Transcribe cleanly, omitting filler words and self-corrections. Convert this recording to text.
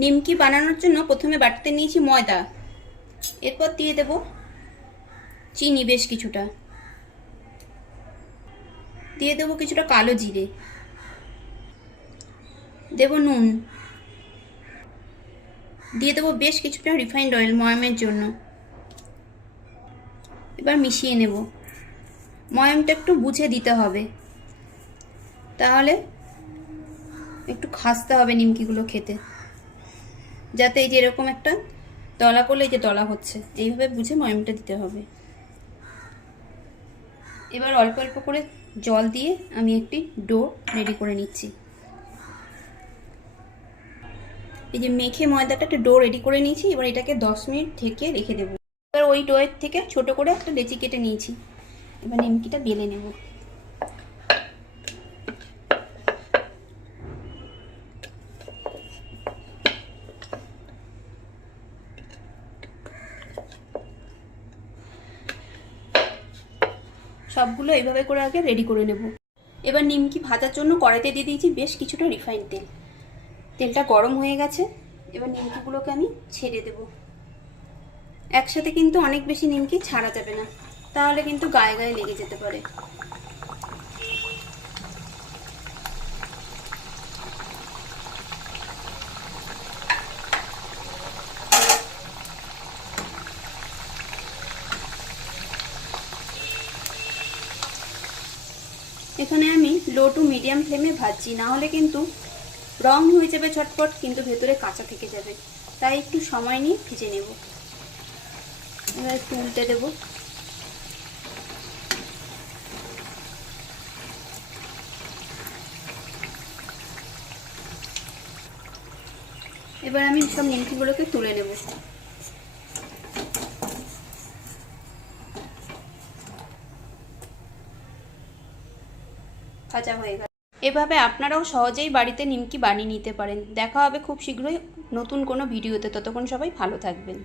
নিমকি বানানোর জন্য প্রথমে বাটিতে নিয়েছি ময়দা, এরপর দিয়ে দেব চিনি বেশ কিছুটা, দিয়ে দেবো কিছুটা কালো জিরে, দেব নুন, দিয়ে দেবো বেশ কিছুটা রিফাইন্ড অয়েল ময়ামের জন্য। এবার মিশিয়ে নেব। ময়ামটা একটু বুঝে দিতে হবে, তাহলে একটু খাসতে হবে নিমকিগুলো খেতে, যাতে এই যে এরকম একটা দলা করলে এই যে দলা হচ্ছে এইভাবে বুঝে ময়ামটা দিতে হবে। এবার অল্প অল্প করে জল দিয়ে আমি একটি ডো রেডি করে নিচ্ছি। এই যে মেখে ময়দাটা একটা ডো রেডি করে নিয়েছি, এবার এটাকে 10 মিনিট ঢেকে রেখে দেবো। এবার ওই ডোয়ের থেকে ছোট করে একটা লেচি কেটে নিয়েছি, এবার নিমকিটা বেলে নেব। সবগুলো এইভাবে করে আগে রেডি করে নেব। এবার নিমকি ভাজার জন্য কড়াইতে দিয়ে দিয়েছি বেশ কিছুটা রিফাইন্ড তেল। তেলটা গরম হয়ে গেছে, এবার নিমকিগুলোকে আমি ছেড়ে দেব। একসাথে কিন্তু অনেক বেশি নিমকি ছাড়া যাবে না, তাহলে কিন্তু গায়ে গায়ে লেগে যেতে পারে। এখানে আমি লো টু মিডিয়াম ফ্লেমে ভাজছি, না হলে কিন্তু রং হয়ে যাবে ছটপট, কিন্তু ভেতরে কাঁচা থেকে যাবে, তাই একটু সময় নিয়ে ভেজে নেব। এবার একটু উল্টে দেব। এবার আমি সব নিমকিগুলোকে তুলে নেব। ভাজা হয়ে গেল। এভাবে আপনারাও সহজেই বাড়িতে নিমকি বানিয়ে নিতে পারেন। দেখা হবে খুব শীঘ্রই নতুন কোনো ভিডিওতে, ততক্ষণ সবাই ভালো থাকবেন।